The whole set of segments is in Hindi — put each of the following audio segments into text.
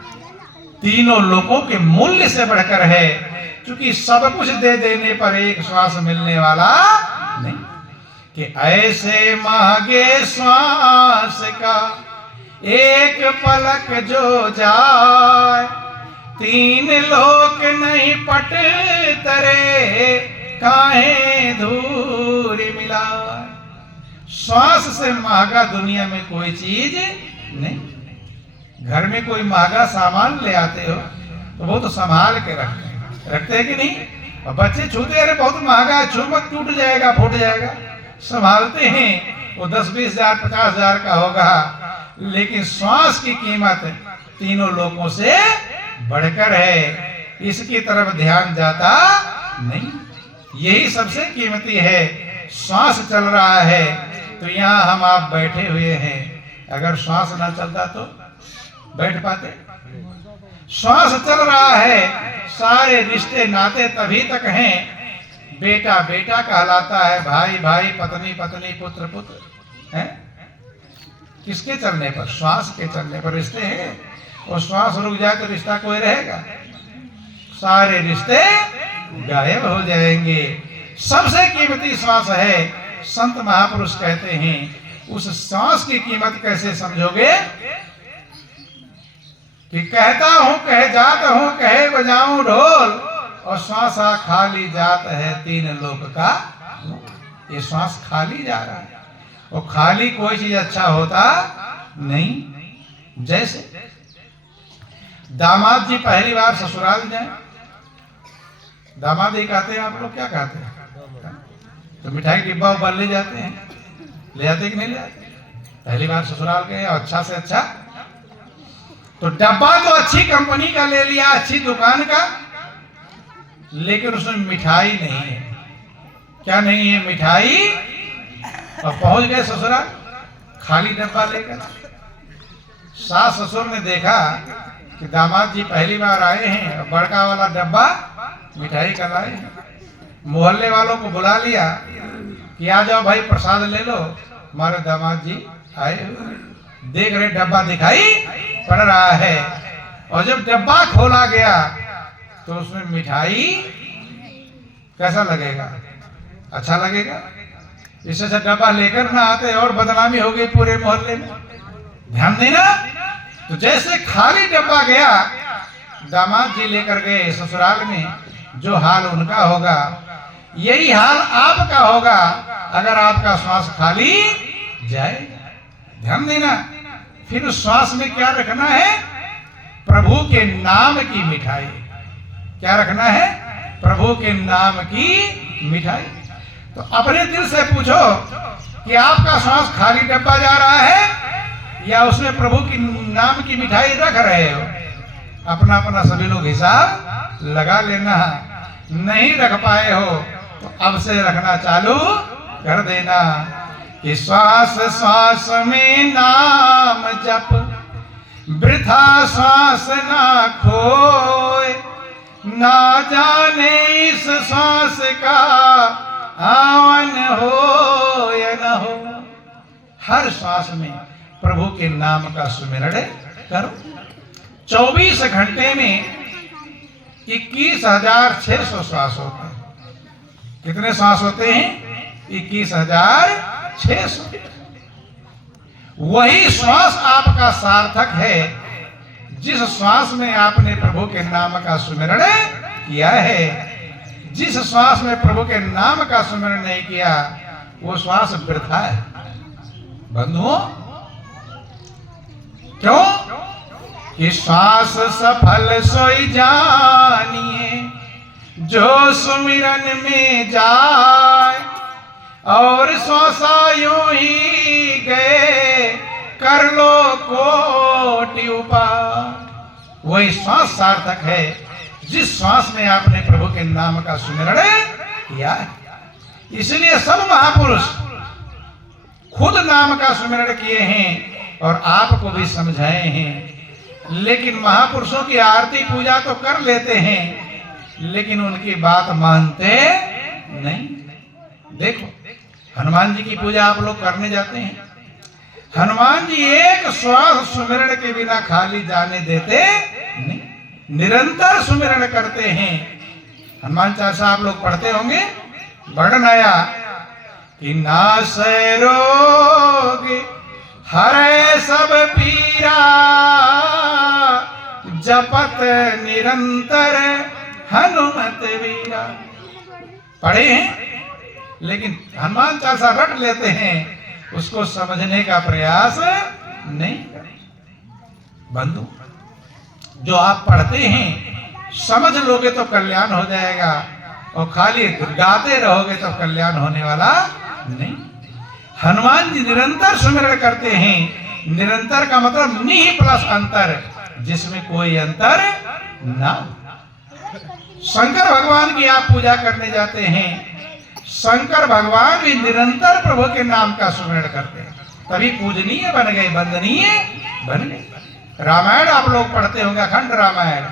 तीनों लोगों के मूल्य से बढ़कर है, क्योंकि सब कुछ दे देने पर एक श्वास मिलने वाला नहीं। कि ऐसे महंगे श्वास का एक पलक जो जाए, तीन लोक नहीं पट तरे, काहे धूर मिला। श्वास से महंगा दुनिया में कोई चीज नहीं। घर में कोई महंगा सामान ले आते हो तो वो तो संभाल के रखते हैं कि नहीं? और बच्चे छूते, अरे बहुत महंगा है, छू मत, टूट जाएगा, फूट जाएगा। संभालते हैं, वो 10-20 हजार 50 हजार का होगा, लेकिन श्वास की कीमत तीनों लोगों से बढ़कर है, इसकी तरफ ध्यान जाता नहीं। यही सबसे कीमती है। श्वास चल रहा है तो यहाँ हम आप बैठे हुए हैं, अगर श्वास ना चलता तो बैठ पाते? श्वास चल रहा है, सारे रिश्ते नाते तभी तक हैं। बेटा बेटा कहलाता है, भाई भाई, पत्नी पत्नी, पुत्र पुत्र, है किसके चलने पर? श्वास के चलने पर रिश्ते हैं। और श्वास रुक जाए तो रिश्ता कोई रहेगा? सारे रिश्ते गायब हो जाएंगे। सबसे कीमती श्वास है। संत महापुरुष कहते हैं, उस श्वास की कीमत कैसे समझोगे? कि कहता हूं कहे जात हूं, कहे बजाऊं ढोल, और श्वासा खाली जात है तीन लोक का। ये श्वास खाली जा रहा है, और खाली कोई चीज अच्छा होता नहीं। जैसे दामाद जी पहली बार ससुराल जाए, दामाद ही कहते हैं, आप लोग क्या कहते हैं? तो मिठाई डिब्बा उबाल ले जाते हैं, ले जाते कि नहीं ले जाते? पहली बार ससुराल गए, अच्छा से अच्छा तो डब्बा तो अच्छी कंपनी का ले लिया, अच्छी दुकान का, लेकिन उसमें मिठाई नहीं है। क्या नहीं है? मिठाई। और पहुंच गए ससुराल, खाली डब्बा लेकर। सास ससुर ने देखा कि दामाद जी पहली बार आए हैं, और बड़का वाला डब्बा मिठाई का लाए हैं। मोहल्ले वालों को बुला लिया कि आ जाओ भाई, प्रसाद ले लो, हमारे दामाद जी आए हुए। देख रहे डब्बा दिखाई पड़ रहा है, और जब डब्बा खोला गया तो उसमें मिठाई, कैसा लगेगा? अच्छा लगेगा? इससे अच्छा डब्बा लेकर ना आते, और बदनामी हो गई पूरे मोहल्ले में। ध्यान देना। तो जैसे खाली डब्बा गया, दामाद जी लेकर गए ससुराल में, जो हाल उनका होगा यही हाल आपका होगा अगर आपका श्वास खाली जाए। ध्यान देना। फिर उस श्वास में क्या रखना है? प्रभु के नाम की मिठाई। क्या रखना है? प्रभु के नाम की मिठाई। तो अपने दिल से पूछो कि आपका श्वास खाली डब्बा जा रहा है या उसमें प्रभु की नाम की मिठाई रख रहे हो? अपना अपना सभी लोग हिसाब लगा लेना। नहीं रख पाए हो तो अब से रखना चालू कर देना। कि श्वास श्वास में नाम जप, वृथा श्वास ना खोए, ना जाने इस श्वास का आवन हो या न हो। हर श्वास में प्रभु के नाम का सुमिरण करो। 24 घंटे में 21,600 श्वास होते हैं। कितने श्वास होते हैं? 21,600। वही श्वास आपका सार्थक है जिस श्वास में आपने प्रभु के नाम का सुमिरण किया है। जिस श्वास में प्रभु के नाम का सुमिरण नहीं किया वो श्वास वृथा है। बंधुओं, क्यों? कि श्वास सफल सोई जानिए जो सुमिरन में जाए, और श्वासा यूं ही गए कर लो कोटि उपाय। वही श्वास सार्थक है जिस श्वास में आपने प्रभु के नाम का सुमिरण किया है। इसलिए सब महापुरुष खुद नाम का सुमिरण किए हैं और आपको भी समझाए हैं। लेकिन महापुरुषों की आरती पूजा तो कर लेते हैं, लेकिन उनकी बात मानते नहीं। देखो, हनुमान जी की पूजा आप लोग करने जाते हैं। हनुमान जी एक श्वास सुमिरण के बिना खाली जाने देते नहीं, निरंतर सुमिरण करते हैं। हनुमान चालीसा आप लोग पढ़ते होंगे, वर्णन आया कि नासै रोग हरै सब पीरा, जपत निरंतर हनुमत वीरा। पढ़े हैं, लेकिन हनुमान चालीसा रट लेते हैं, उसको समझने का प्रयास नहीं करते। बंधु, जो आप पढ़ते हैं समझ लोगे तो कल्याण हो जाएगा, और खाली गाते रहोगे तो कल्याण होने वाला नहीं। हनुमान जी निरंतर सुमिरण करते हैं। निरंतर का मतलब निहि प्लस अंतर, जिसमें कोई अंतर ना। शंकर भगवान की आप पूजा करने जाते हैं, शंकर भगवान भी निरंतर प्रभु के नाम का सुमिरण करते हैं, तभी पूजनीय बन गए, वंदनीय बन गए। रामायण आप लोग पढ़ते होंगे, अखंड रामायण,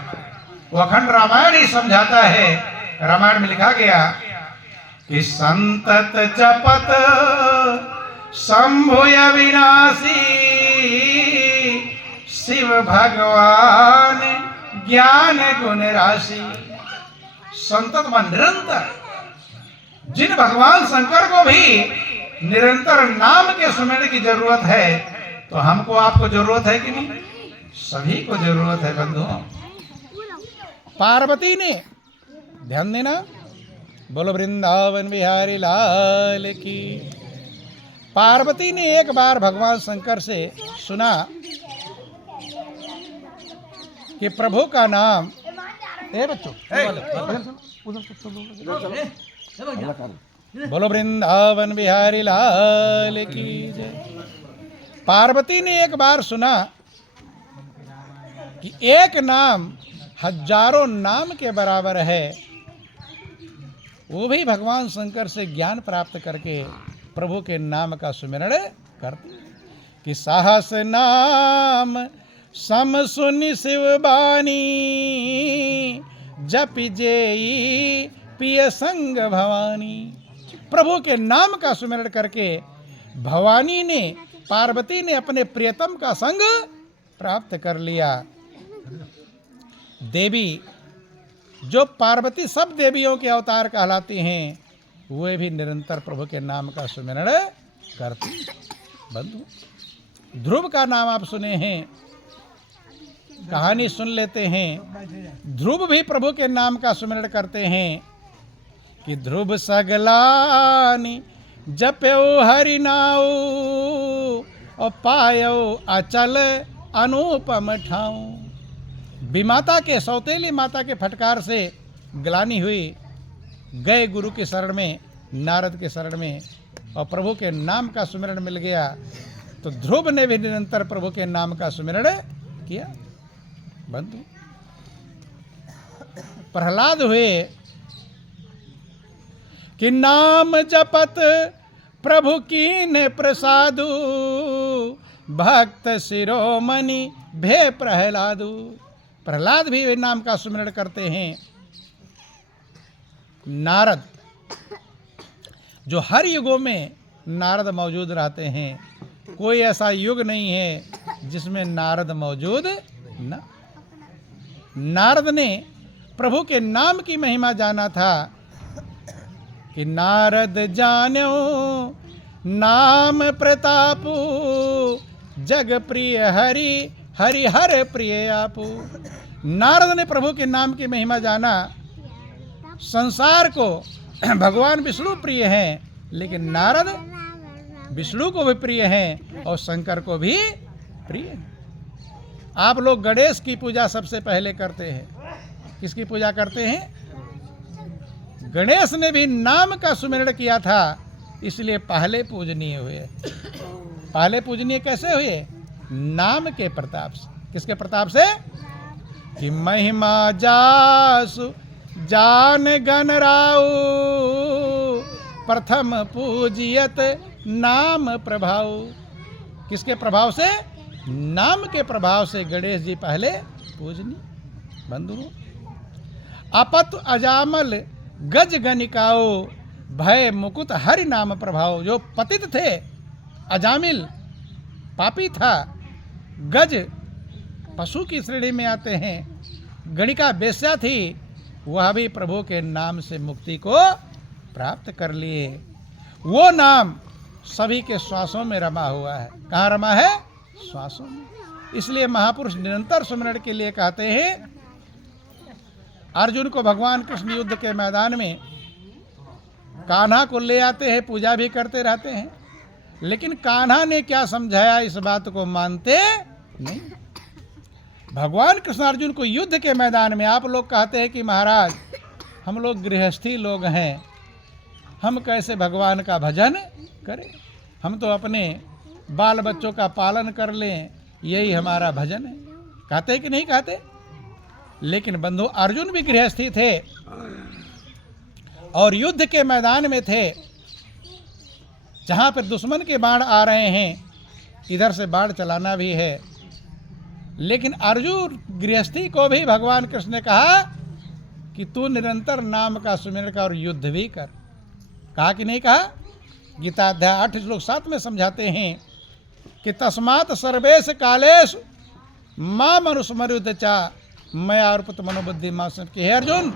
वो अखंड रामायण ही समझाता है। रामायण में लिखा गया कि संतत जपत शंभुय विनाशी, शिव भगवान ज्ञान गुण राशि। संतत मन निरंतर, जिन भगवान शंकर को भी निरंतर नाम के सुमिरन की जरूरत है, तो हमको आपको जरूरत है कि नहीं? सभी को जरूरत है बंधुओं। पार्वती ने, ध्यान देना, बोलो वृंदावन बिहारी लाल की। पार्वती ने एक बार भगवान शंकर से सुना कि प्रभु का नाम, बच्चों बोलो वृंदावन बिहारी लाल की जय। पार्वती ने एक बार सुना कि एक नाम हजारों नाम के बराबर है। वो भी भगवान शंकर से ज्ञान प्राप्त करके प्रभु के नाम का सुमिरण करते कि साहस नाम सम सुनि शिव बानी, जप जेई पिय संग भवानी। प्रभु के नाम का सुमिरण करके भवानी ने, पार्वती ने अपने प्रियतम का संग प्राप्त कर लिया। देवी, जो पार्वती सब देवियों के अवतार कहलाती हैं, वे भी निरंतर प्रभु के नाम का सुमिरण करती। बंधु, ध्रुव का नाम आप सुने हैं, कहानी सुन लेते हैं। ध्रुव भी प्रभु के नाम का सुमिरण करते हैं कि ध्रुव सगलानी जप्यो हरि नाऊ, और पायो अचल अनुपम ठाऊ। विमाता के, सौतेली माता के फटकार से ग्लानि हुई, गए गुरु के शरण में, नारद के शरण में, और प्रभु के नाम का सुमिरण मिल गया। तो ध्रुव ने भी निरंतर प्रभु के नाम का सुमिरण किया। बंधु, प्रहलाद हुए कि नाम जपत प्रभु कीन प्रसादु, भक्त शिरोमणि भे प्रहलादु। प्रहलाद भी नाम का सुमिरण करते हैं। नारद, जो हर युगों में नारद मौजूद रहते हैं, कोई ऐसा युग नहीं है जिसमें नारद मौजूद न। नारद ने प्रभु के नाम की महिमा जाना था कि नारद जान्यो नाम प्रतापु, जग प्रिय हरि हरि हर प्रिय आपू। नारद ने प्रभु के नाम की महिमा जाना। संसार को भगवान विष्णु प्रिय हैं, लेकिन नारद विष्णु को भी प्रिय हैं और शंकर को भी प्रिय हैं। आप लोग गणेश की पूजा सबसे पहले करते हैं। किसकी पूजा करते हैं? गणेश ने भी नाम का सुमिरण किया था, इसलिए पहले पूजनीय हुए। पहले पूजनीय कैसे हुए? नाम के प्रताप से। किसके प्रताप से? कि महिमा जासु जान गण राउ, प्रथम पूजियत नाम प्रभाव। किसके प्रभाव से? नाम के प्रभाव से गणेश जी पहले पूजनीय। बंधु, अपत अजामल गज गनिकाओ, भय मुकुट हरि नाम प्रभाव। जो पतित थे, अजामिल, पापी था, गज पशु की श्रेणी में आते हैं, गणिका वेश्या थी, वह भी प्रभु के नाम से मुक्ति को प्राप्त कर लिए। वो नाम सभी के श्वासों में रमा हुआ है। कहाँ रमा है? श्वासों में। इसलिए महापुरुष निरंतर सुमिरन के लिए कहते हैं। अर्जुन को भगवान कृष्ण युद्ध के मैदान में कान्हा को ले आते हैं, पूजा भी करते रहते हैं, लेकिन कान्हा ने क्या समझाया इस बात को मानते नहीं। भगवान कृष्ण अर्जुन को युद्ध के मैदान में, आप लोग कहते हैं कि महाराज हम लोग गृहस्थी लोग हैं, हम कैसे भगवान का भजन करें, हम तो अपने बाल बच्चों का पालन कर लें, यही हमारा भजन है। कहते कि नहीं कहते? लेकिन बंधु अर्जुन भी गृहस्थी थे और युद्ध के मैदान में थे, जहां पर दुश्मन के बाण आ रहे हैं, इधर से बाण चलाना भी है। लेकिन अर्जुन गृहस्थी को भी भगवान कृष्ण ने कहा कि तू निरंतर नाम का सुमिरन कर और युद्ध भी कर। कहा कि नहीं कहा? गीता अध्याय 8 श्लोक 7 में समझाते हैं कि तस्मात् सर्वेश कालेश मां मनुस्मरुत चा मया अर्पित मनोबुद्धि मां कि हे अर्जुन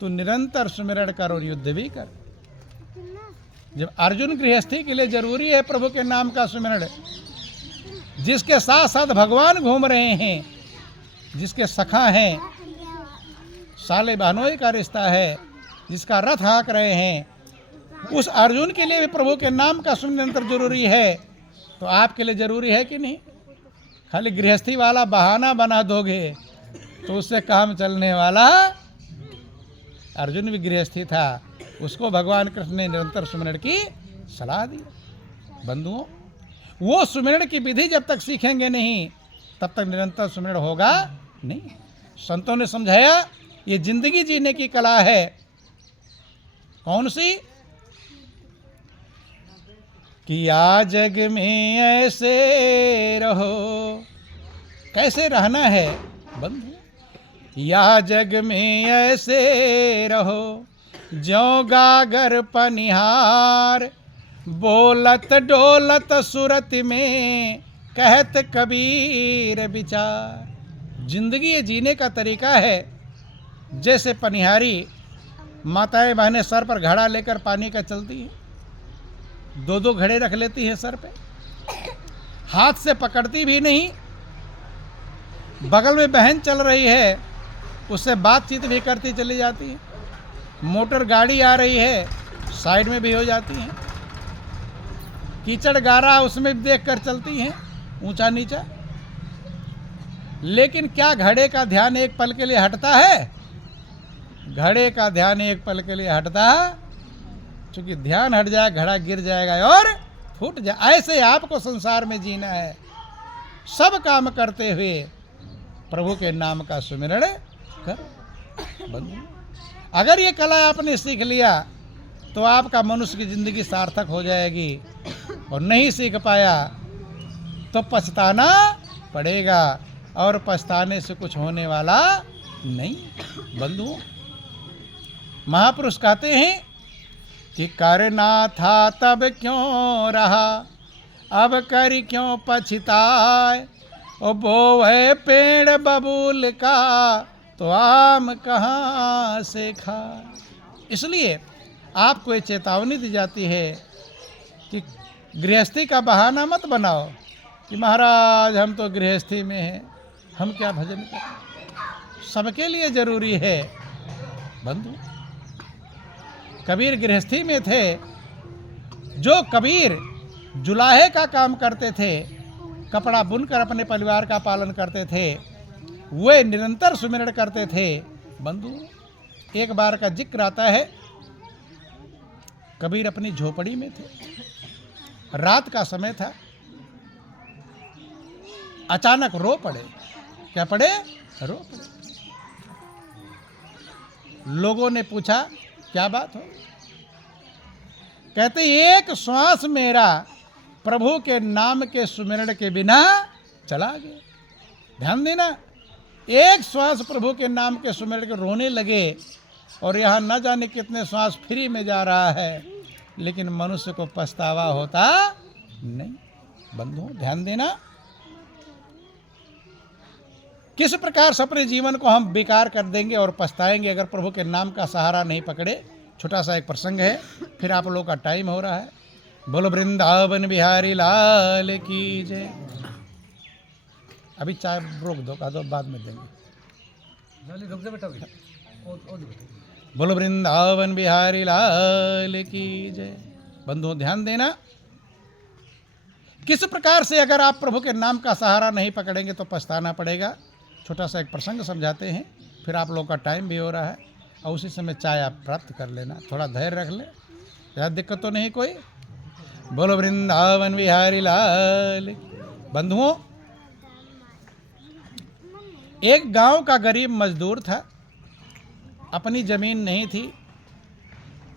तू निरंतर सुमिरन कर और युद्ध भी कर। जब अर्जुन गृहस्थी के लिए जरूरी है प्रभु के नाम का सुमिरन, जिसके साथ साथ भगवान घूम रहे हैं, जिसके सखा हैं, साले बहनोई का रिश्ता है, जिसका रथ हाँक रहे हैं, उस अर्जुन के लिए भी प्रभु के नाम का सुमिरन निरंतर जरूरी है। तो आपके लिए जरूरी है कि नहीं? खाली गृहस्थी वाला बहाना बना दोगे तो उससे काम चलने वाला। अर्जुन भी गृहस्थी था, उसको भगवान कृष्ण ने निरंतर सुमिरन की सलाह दी। बंधुओं, वो सुमिरन की विधि जब तक सीखेंगे नहीं तब तक निरंतर सुमिरन होगा नहीं। संतों ने समझाया ये जिंदगी जीने की कला है। कौन सी? कि या जग में ऐसे रहो। कैसे रहना है बंधु? या जग में ऐसे रहो ज्यों गागर पनिहार, बोलत डोलत सुरत में कहत कबीर विचार। जिंदगी ये जीने का तरीका है जैसे पनिहारी माताएं बहनें सर पर घड़ा लेकर पानी का चलती हैं, 2-2 घड़े रख लेती हैं सर पे, हाथ से पकड़ती भी नहीं। बगल में बहन चल रही है, उससे बातचीत भी करती चली जाती है। मोटर गाड़ी आ रही है, साइड में भी हो जाती हैं। कीचड़ गारा उसमें भी देख कर चलती हैं, ऊंचा नीचा। लेकिन क्या घड़े का ध्यान एक पल के लिए हटता है? घड़े का ध्यान एक पल के लिए हटता है? क्योंकि ध्यान हट जाए घड़ा गिर जाएगा और फूट जाए। ऐसे आपको संसार में जीना है, सब काम करते हुए प्रभु के नाम का सुमिरन कर। बंधु, अगर ये कला आपने सीख लिया तो आपका मनुष्य की जिंदगी सार्थक हो जाएगी, और नहीं सीख पाया तो पछताना पड़ेगा, और पछताने से कुछ होने वाला नहीं। बंधु, महापुरुष कहते हैं कि करना था तब क्यों रहा, अब कर क्यों पछताए, ओ बोए पेड़ बबूल का तो आम कहाँ से खाए। इसलिए आपको ये चेतावनी दी जाती है कि गृहस्थी का बहाना मत बनाओ कि महाराज हम तो गृहस्थी में हैं, हम क्या भजन करें। सबके लिए जरूरी है बंधु। कबीर गृहस्थी में थे। जो कबीर जुलाहे का काम करते थे, कपड़ा बुनकर अपने परिवार का पालन करते थे, वे निरंतर सुमिरन करते थे। बंधु, एक बार का जिक्र आता है, कबीर अपनी झोपड़ी में थे, रात का समय था, अचानक रो पड़े। क्या पड़े? रो पड़े। लोगों ने पूछा क्या बात हो? कहते एक श्वास मेरा प्रभु के नाम के सुमिरन के बिना चला गया। ध्यान देना, एक श्वास प्रभु के नाम के सुमिरन के रोने लगे, और यहाँ न जाने कितने श्वास फ्री में जा रहा है, लेकिन मनुष्य को पछतावा होता नहीं। बंधुओं ध्यान देना, किस प्रकार से अपने जीवन को हम बेकार कर देंगे और पछताएंगे अगर प्रभु के नाम का सहारा नहीं पकड़े। छोटा सा एक प्रसंग है, फिर आप लोगों का टाइम हो रहा है। बोलो वृंदावन बिहारी लाल की जय। अभी चाय रोक दो, का दो, बाद में देंगे। बोलो वृंदावन बिहारी लाल की जय। बंधुओं ध्यान देना, किस प्रकार से अगर आप प्रभु के नाम का सहारा नहीं पकड़ेंगे तो पछताना पड़ेगा। छोटा सा एक प्रसंग समझाते हैं, फिर आप लोगों का टाइम भी हो रहा है और उसी समय चाय आप प्राप्त कर लेना। थोड़ा धैर्य रख ले, ज़्यादा दिक्कत तो नहीं कोई। बोलो वृंदावन बिहारी लाल। बंधुओं, एक गांव का गरीब मजदूर था, अपनी जमीन नहीं थी।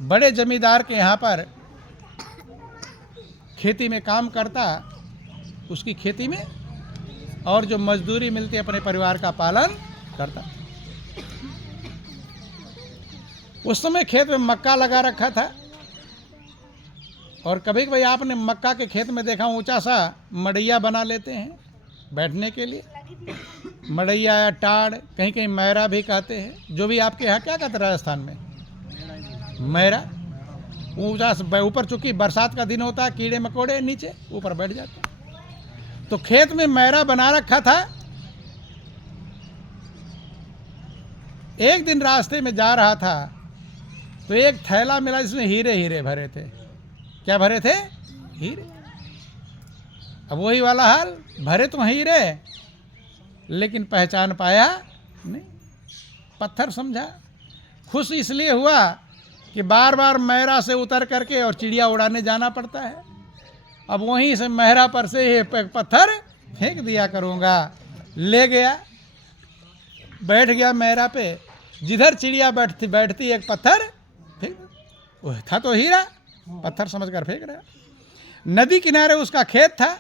बड़े जमींदार के यहाँ पर खेती में काम करता, उसकी खेती में, और जो मजदूरी मिलती अपने परिवार का पालन करता। उस समय खेत में मक्का लगा रखा था, और कभी कभी आपने मक्का के खेत में देखा ऊंचा सा मड़ैया बना लेते हैं बैठने के लिए। मड़ैया या टाड़, कहीं कहीं मैरा भी कहते हैं। जो भी आपके यहाँ क्या कहते हैं राजस्थान में, मैरा। ऊंचा से ऊपर, चूंकि बरसात का दिन होता है, कीड़े मकोड़े नीचे ऊपर बैठ जाते। तो खेत में मैरा बना रखा था। एक दिन रास्ते में जा रहा था तो एक थैला मिला जिसमें हीरे हीरे भरे थे। क्या भरे थे? हीरे। अब वही वाला हाल, भरे तो हीरे लेकिन पहचान पाया नहीं, पत्थर समझा। खुश इसलिए हुआ कि बार बार मैरा से उतर करके और चिड़िया उड़ाने जाना पड़ता है। अब वहीं से मैरा पर से ये पत्थर फेंक दिया करूँगा। ले गया, बैठ गया मैरा पे। जिधर चिड़िया बैठती एक पत्थर फेंक, वो था तो हीरा, पत्थर समझकर फेंक रहा। नदी किनारे उसका खेत था,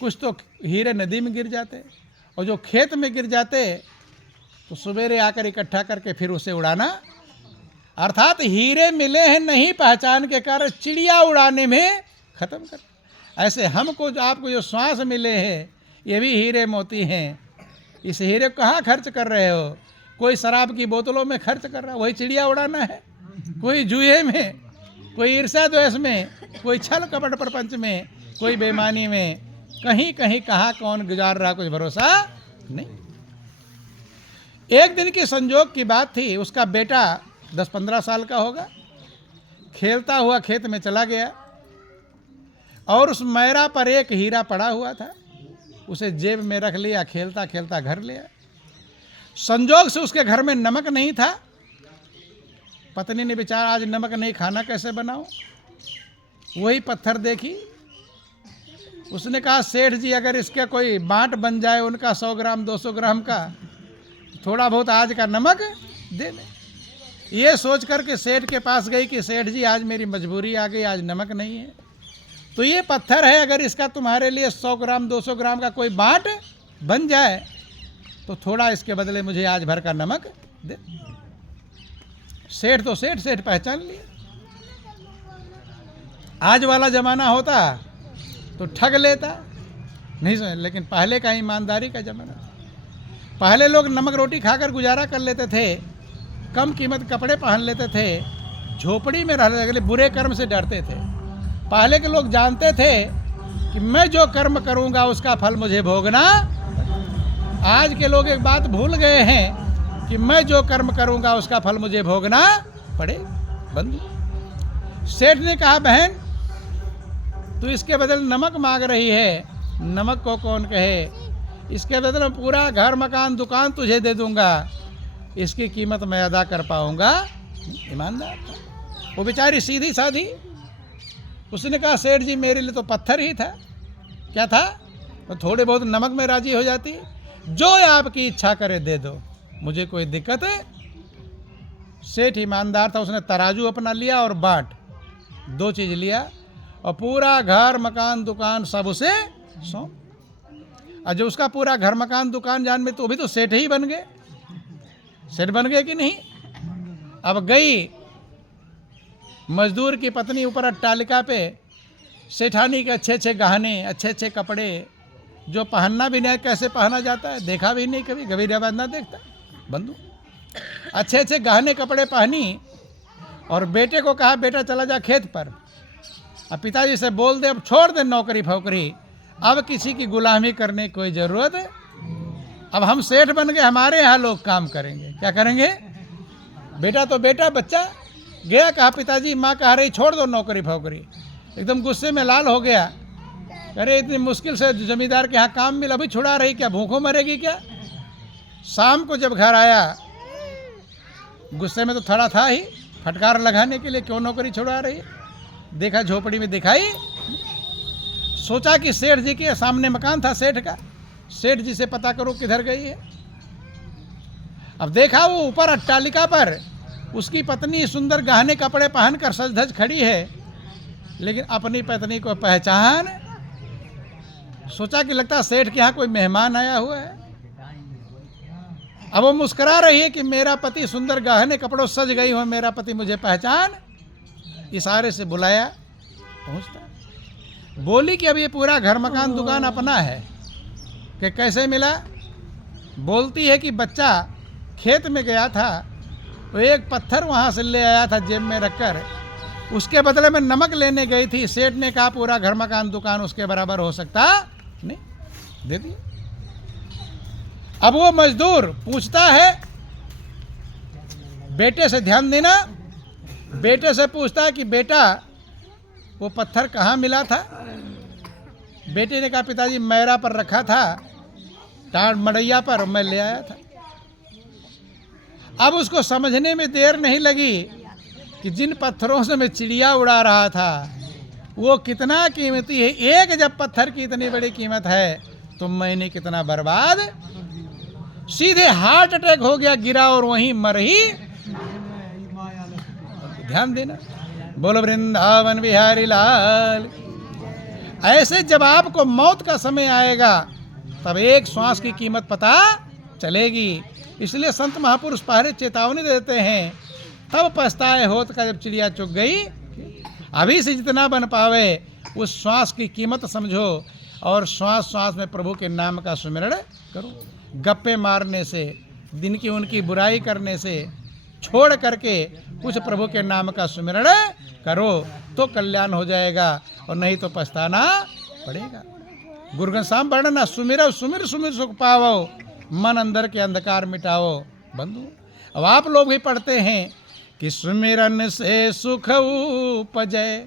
कुछ तो हीरे नदी में गिर जाते और जो खेत में गिर जाते तो सवेरे आकर इकट्ठा करके फिर उसे उड़ाना। अर्थात हीरे मिले हैं नहीं पहचान के कारण, चिड़िया उड़ाने में खत्म कर। ऐसे हमको जो आपको जो श्वास मिले हैं ये भी हीरे मोती हैं। इस हीरे को कहाँ खर्च कर रहे हो? कोई शराब की बोतलों में खर्च कर रहा है, वही चिड़िया उड़ाना है। कोई जुए में, कोई ईर्ष्या द्वेष में, कोई छल कपट प्रपंच में, कोई बेईमानी में, कहीं कहीं कहाँ कौन गुजार रहा कुछ भरोसा नहीं। एक दिन की संजोग की बात थी, उसका बेटा 10-15 साल का होगा, खेलता हुआ खेत में चला गया और उस मैरा पर एक हीरा पड़ा हुआ था। उसे जेब में रख लिया, खेलता खेलता घर ले आया। संजोग से उसके घर में नमक नहीं था। पत्नी ने विचार, आज नमक नहीं, खाना कैसे बनाऊं? वही पत्थर देखी, उसने कहा सेठ जी अगर इसका कोई बांट बन जाए उनका 100 ग्राम 200 ग्राम का, थोड़ा बहुत आज का नमक दे दें। ये सोच करके सेठ के पास गई कि सेठ जी आज मेरी मजबूरी आ गई, आज नमक नहीं है, तो ये पत्थर है, अगर इसका तुम्हारे लिए 100 ग्राम 200 ग्राम का कोई बांट बन जाए तो थोड़ा इसके बदले मुझे आज भर का नमक दे। सेठ तो सेठ पहचान लिया। आज वाला जमाना होता तो ठग लेता, नहीं समझ, लेकिन पहले का ईमानदारी का जमाना। पहले लोग नमक रोटी खाकर गुजारा कर लेते थे, कम कीमत कपड़े पहन लेते थे, झोपड़ी में रहने लगे, बुरे कर्म से डरते थे। पहले के लोग जानते थे कि मैं जो कर्म करूंगा उसका फल मुझे भोगना। आज के लोग एक बात भूल गए हैं कि मैं जो कर्म करूंगा उसका फल मुझे भोगना पड़े। बंधु, सेठ ने कहा बहन तू इसके बदले नमक मांग रही है, नमक को कौन कहे, इसके बदले में पूरा घर मकान दुकान तुझे दे दूंगा, इसकी कीमत मैं अदा कर पाऊंगा। ईमानदार वो बेचारी सीधी साधी। उसने कहा सेठ जी मेरे लिए तो पत्थर ही था। क्या था? तो थोड़े बहुत नमक में राजी हो जाती, जो आपकी इच्छा करे दे दो, मुझे कोई दिक्कत है। सेठ ईमानदार था, उसने तराजू अपना लिया और बाट, 2 चीज़ लिया और पूरा घर मकान दुकान सब उसे सौंप। और जो उसका पूरा घर मकान दुकान जान में, तो वो भी तो सेठ ही बन गए। सेठ बन गए कि नहीं? अब गई मजदूर की पत्नी ऊपर अट्टालिका पे सेठानी के अच्छे अच्छे गहने, अच्छे अच्छे कपड़े, जो पहनना भी नहीं, कैसे पहना जाता है देखा भी नहीं कभी, गंभीर आवाज ना देखता बंधु। अच्छे अच्छे गहने कपड़े पहनी और बेटे को कहा बेटा चला जा खेत पर। अब पिताजी से बोल दे अब छोड़ दे नौकरी फौकरी, अब किसी की गुलामी करने की कोई ज़रूरत है, अब हम सेठ बन गए, हमारे यहाँ लोग काम करेंगे। क्या करेंगे? बेटा तो बेटा, बच्चा गया, कहा पिताजी माँ कह रही छोड़ दो नौकरी फौकरी। एकदम गुस्से में लाल हो गया, अरे इतनी मुश्किल से जमींदार के यहाँ काम मिला, अभी छुड़ा रही क्या, भूखों मरेगी क्या? शाम को जब घर आया, गुस्से में तो थोड़ा था ही, फटकार लगाने के लिए क्यों नौकरी छुड़ा रही, देखा झोपड़ी में दिखाई, सोचा कि सेठ जी के सामने मकान था सेठ का, सेठ जी से पता करो किधर गई है। अब देखा वो ऊपर अट्टालिका पर उसकी पत्नी सुंदर गहने कपड़े पहनकर सज धज खड़ी है, लेकिन अपनी पत्नी को पहचान, सोचा कि लगता सेठ के यहाँ कोई मेहमान आया हुआ है। अब वो मुस्कुरा रही है कि मेरा पति सुंदर गहने कपड़ों सज गई हो, मेरा पति मुझे पहचान, इशारे से बुलाया, पहुंचता बोली कि अब ये पूरा घर मकान दुकान अपना है। कि कैसे मिला? बोलती है कि बच्चा खेत में गया था तो एक पत्थर वहाँ से ले आया था जेब में रखकर, उसके बदले में नमक लेने गई थी, सेठ ने कहा पूरा घर मकान दुकान उसके बराबर हो सकता नहीं, दे दिया। अब वो मजदूर पूछता है बेटे से, ध्यान देना, बेटे से पूछता है कि बेटा वो पत्थर कहाँ मिला था? बेटे ने कहा पिताजी मैरा पर रखा था, टाट मड़ैया पर, मैं ले आया था। अब उसको समझने में देर नहीं लगी कि जिन पत्थरों से मैं चिड़िया उड़ा रहा था वो कितना कीमती है, एक जब पत्थर की इतनी बड़ी कीमत है तो मैंने कितना बर्बाद, सीधे हार्ट अटैक हो गया, गिरा और वहीं मर ही। ध्यान देना, बोलो वृंदावन बिहारी लाल। ऐसे जब आपको मौत का समय आएगा तब एक श्वास की कीमत पता चलेगी। इसलिए संत महापुरुष पहले चेतावनी देते हैं, तब पछताए होत का जब चिड़िया चुग गई। अभी से जितना बन पावे उस श्वास की कीमत समझो और श्वास श्वास में प्रभु के नाम का सुमिरण करो। गप्पे मारने से, दिन की उनकी बुराई करने से छोड़ करके कुछ प्रभु के नाम का सुमिरण करो तो कल्याण हो जाएगा, और नहीं तो पछताना पड़ेगा। गुरु घनश्याम वर्णना, सुमिरो सुमिर सुमिर सुख पावो, मन अंदर के अंधकार मिटाओ। बंधु अब आप लोग भी पढ़ते हैं कि सुमिरन से सुख उपजे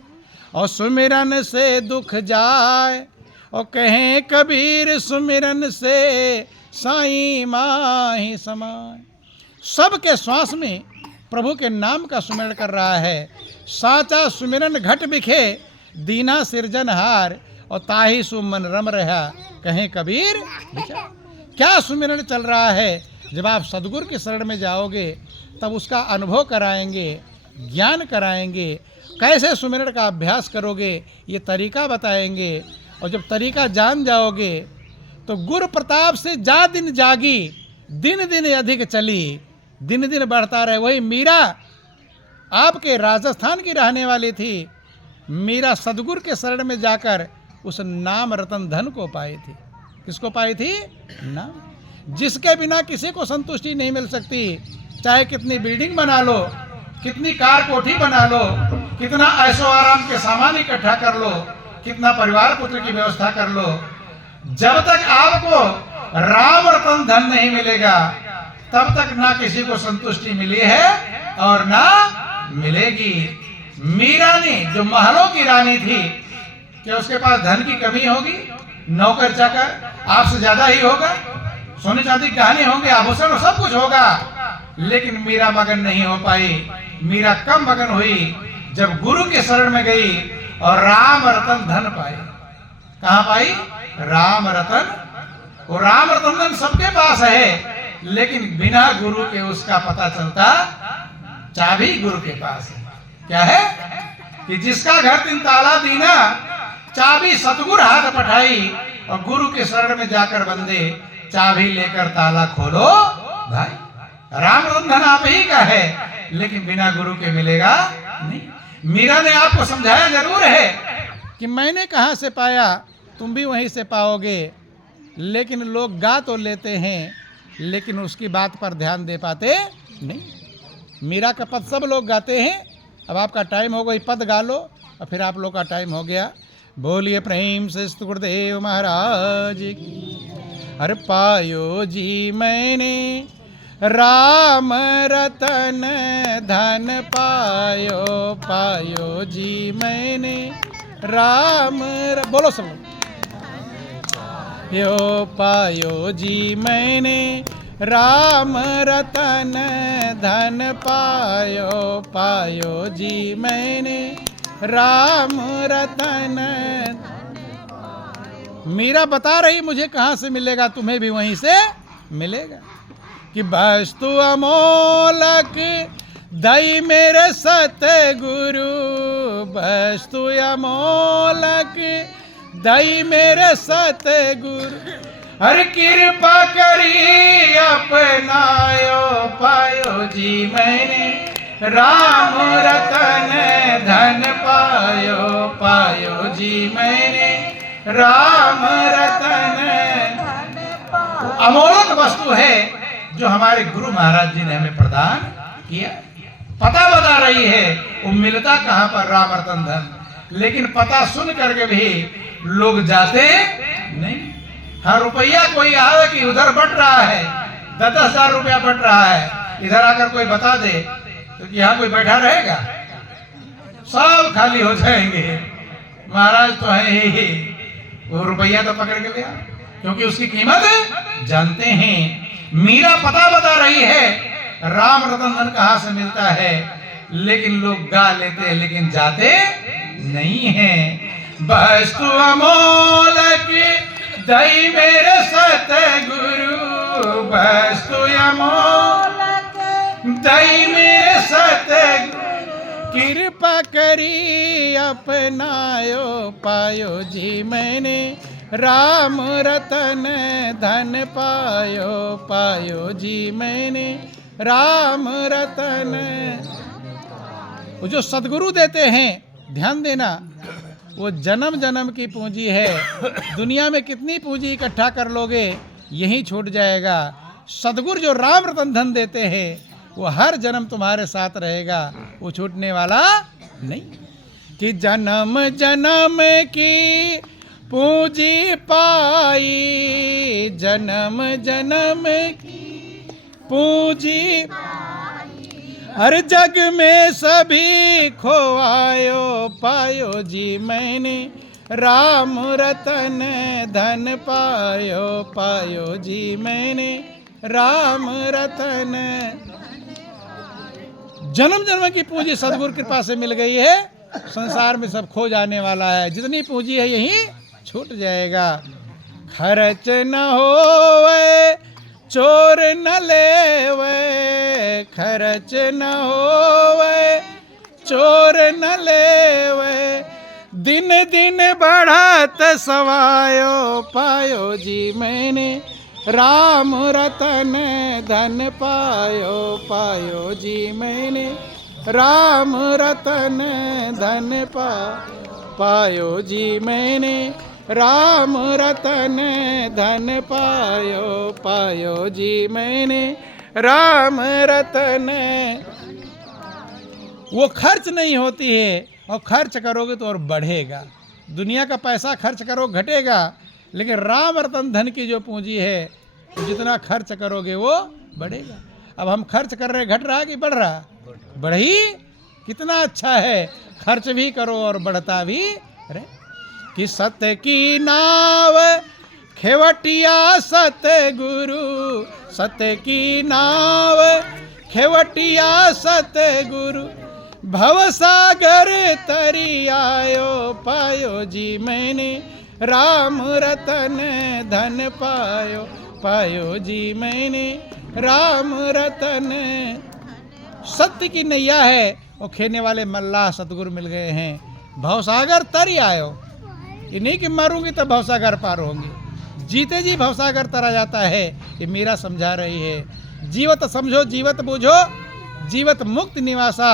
और सुमिरन से दुख जाए, और कहें कबीर सुमिरन से साईं माही समाए। सबके श्वास में प्रभु के नाम का सुमिरन कर रहा है। साचा सुमिरन घट बिखे दीना सिरजनहार, और ताही सुमन रम रहा कहें कबीर विचार। क्या सुमिरन चल रहा है? जब आप सदगुरु के शरण में जाओगे तब उसका अनुभव कराएंगे, ज्ञान कराएंगे, कैसे सुमिरन का अभ्यास करोगे ये तरीका बताएंगे। और जब तरीका जान जाओगे तो गुरु प्रताप से जा दिन जागी, दिन दिन अधिक चली, दिन दिन बढ़ता रहे। वही मीरा आपके राजस्थान की रहने वाली थी, मीरा सदगुरु के शरण में जाकर उस नाम रतन धन को पाई थी। किसको पाई थी? नाम, जिसके बिना किसी को संतुष्टि नहीं मिल सकती। चाहे कितनी बिल्डिंग बना लो, कितनी कार कोठी बना लो, कितना ऐशो आराम के सामान इकट्ठा कर लो, कितना परिवार पुत्र की व्यवस्था कर लो, जब तक आपको राम रतन धन नहीं मिलेगा तब तक ना किसी को संतुष्टि मिली है और ना मिलेगी। मीरा ने जो महलों की रानी थी, क्या उसके पास धन की कमी होगी? नौकर चाकर आपसे ज्यादा ही होगा, सोने चांदी गहने होंगे, आभूषण सब कुछ होगा, लेकिन मीरा मगन नहीं हो पाई। मीरा कब मगन हुई? जब गुरु के शरण में गई और राम रतन धन पाई। कहाँ पाई? राम रतन। वो राम रतन धन सबके पास है, लेकिन बिना गुरु के उसका पता चलता। चाबी गुरु के पास है। क्या है? कि जिसका घर 3 ताला दीना, चाबी सतगुरु हाथ पठाई, और गुरु के शरण में जाकर बंदे चाबी लेकर ताला खोलो भाई। राम रतन धन आप ही का है, लेकिन बिना गुरु के मिलेगा नहीं। मीरा ने आपको समझाया जरूर है कि मैंने कहाँ से पाया, तुम भी वहीं से पाओगे। लेकिन लोग गा तो लेते हैं, लेकिन उसकी बात पर ध्यान दे पाते नहीं। मीरा का पद सब लोग गाते हैं। अब आपका टाइम हो गई, पद गा लो और फिर आप लोग का टाइम हो गया। बोलिए प्रेम से गुरुदेव महाराज की। अरे पायो जी मैंने राम रतन धन पायो, पायो जी मैंने राम बोलो सब लोग। यो पायो जी मैंने राम रतन धन पायो, पायो जी मैंने राम रतन। मीरा बता रही मुझे कहाँ से मिलेगा, तुम्हें भी वहीं से मिलेगा। कि वस्तु अमोलक दई मेरे सतगुरु, वस्तु अमोलक दई मेरे सतगुरु। हर कृपा करी अपनायो, पायो जी मैंने राम रतन धन पायो, पायो जी मैंने राम रतन। अमोलक वस्तु है जो हमारे गुरु महाराज जी ने हमें प्रदान किया। पता बता रही है वो मिलता कहाँ पर, राम रतन धन। लेकिन पता सुन करके भी लोग जाते नहीं। हर रुपया कोई आवे कि उधर बट रहा है, 10,000 रुपया बट रहा है, इधर आकर कोई बता दे तो यहाँ कोई बैठा रहेगा, सब खाली हो जाएंगे। महाराज तो है ही, वो रुपया तो पकड़ के लिया, क्योंकि उसकी कीमत जानते हैं। मीरा पता बता रही है राम रतन धन कहाँ से मिलता है, लेकिन लोग गा लेते हैं लेकिन जाते नहीं हैं। वस्तु अमोलक दई मेरे सतगुरु, वस्तु अमोलक दई मेरे सतगुरु। कृपा करी अपनायो, पायो जी मैंने राम रतन धन पायो, पायो जी मैंने राम रतन। वो जो सदगुरु देते हैं, ध्यान देना, वो जन्म जन्म की पूंजी है। दुनिया में कितनी पूंजी इकट्ठा कर लोगे, यहीं छूट जाएगा। सदगुरु जो राम रतन धन देते हैं, वो हर जन्म तुम्हारे साथ रहेगा, वो छूटने वाला नहीं। कि जन्म जन्म की पूंजी पाई, जन्म जन्म की पूंजी हर जग में सभी खोआयो, पायो जी मैंने राम रतन धन पायो, पायो जी मैंने राम रतन। जन्म जन्म की पूंजी सदगुरु कृपा से मिल गई है, संसार में सब खो जाने वाला है। जितनी पूंजी है यही छूट जाएगा। खर्च न होवे चोर न लेवे, खर्च न होवे चोर न लेवे। दिन दिन बढ़त सवायो, पायो जी मैंने राम रतन धन पायो, पायो जी मैंने राम रतन धन पायो जी मैंने राम रतन धन पायो, पायो जी मैंने राम रतन। वो खर्च नहीं होती है, और खर्च करोगे तो और बढ़ेगा। दुनिया का पैसा खर्च करो घटेगा, लेकिन राम रतन धन की जो पूंजी है, तो जितना खर्च करोगे वो बढ़ेगा। अब हम खर्च कर रहे, घट रहा कि बढ़ रहा? बढ़ी। कितना अच्छा है, खर्च भी करो और बढ़ता भी रहे। कि सत्य की नाव खेवटिया सतगुरु, सत्य की नाव खेवटिया सतगुरु। भवसागर तरी आयो, पायो जी मैंने राम रतन धन पायो, पायो जी मैंने राम रतन। सत्य की नैया है, वो खेने वाले मल्लाह सतगुरु मिल गए हैं। भवसागर तरी आयो, ये नहीं कि मारूंगी तो भवसागर पार होंगे, जीते जी भवसागर तरा जाता है। ये मीरा समझा रही है। जीवत समझो जीवत बूझो, जीवत मुक्त निवासा।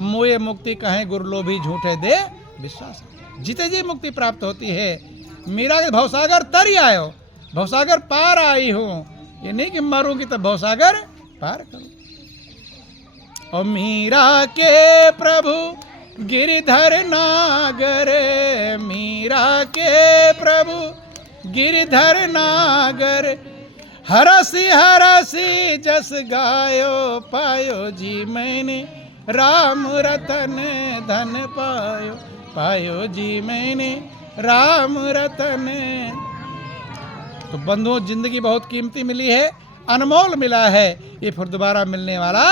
मोए मुक्ति कहें गुरलोभी झूठे दे विश्वास। जीते जी मुक्ति प्राप्त होती है। मीरा के भवसागर तर ही आयो, भवसागर पार आई हूं, ये नहीं कि मरूंगी तो भवसागर पार करूं। और मीरा के प्रभु गिरधर नागर, मीरा के प्रभु गिरधर नागर, हरसी हरसी जस गायो पायो जी मैंने राम रतन धन पायो, पायो जी मैंने राम रतन। तो बंधुओं, जिंदगी बहुत कीमती मिली है, अनमोल मिला है, ये फिर दोबारा मिलने वाला।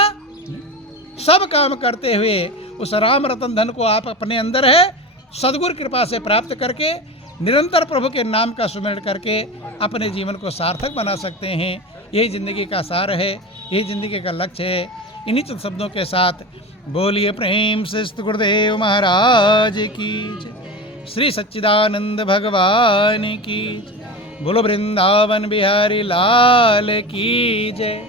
सब काम करते हुए उस राम रतन धन को आप अपने अंदर है सदगुरु कृपा से प्राप्त करके निरंतर प्रभु के नाम का सुमिरन करके अपने जीवन को सार्थक बना सकते हैं। यही जिंदगी का सार है, यही जिंदगी का लक्ष्य है। इन्हीं चंद शब्दों के साथ बोलिए प्रेम से गुरुदेव महाराज की जय, श्री सच्चिदानंद भगवान की जय, बोलो वृंदावन बिहारी लाल की जय।